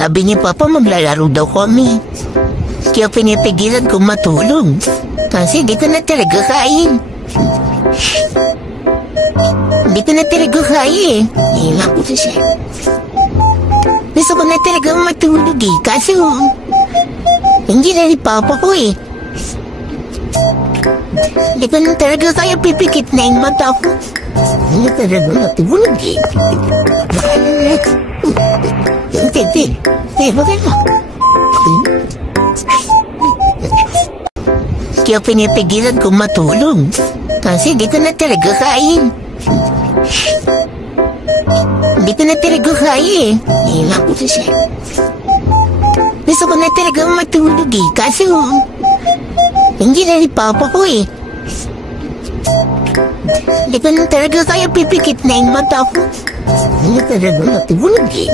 Sabi ni Papa maglalaro daw kami. Kaya pinipigilan kong matulog. Kasi di ko na talaga kain. Di ko na talaga kaya eh. Ilang ko siya. Gusto ko na talaga matulog eh. Kaso, hindi na ni Papa ko eh. Di ko na talaga kaya pipikit na yung mata ko. Hindi na talaga matulog eh. Bakit mo? Kaya pinipigilan kong matulog. Kasi di ko na talaga kain. Di ko na talaga kaya eh. Ilang ko siya. Gusto ko na talaga matulog eh. Kaso, hindi na ni Papa ko eh. Di ko na talaga kaya pipikit na yung mata ko. Hindi na talaga matulog eh.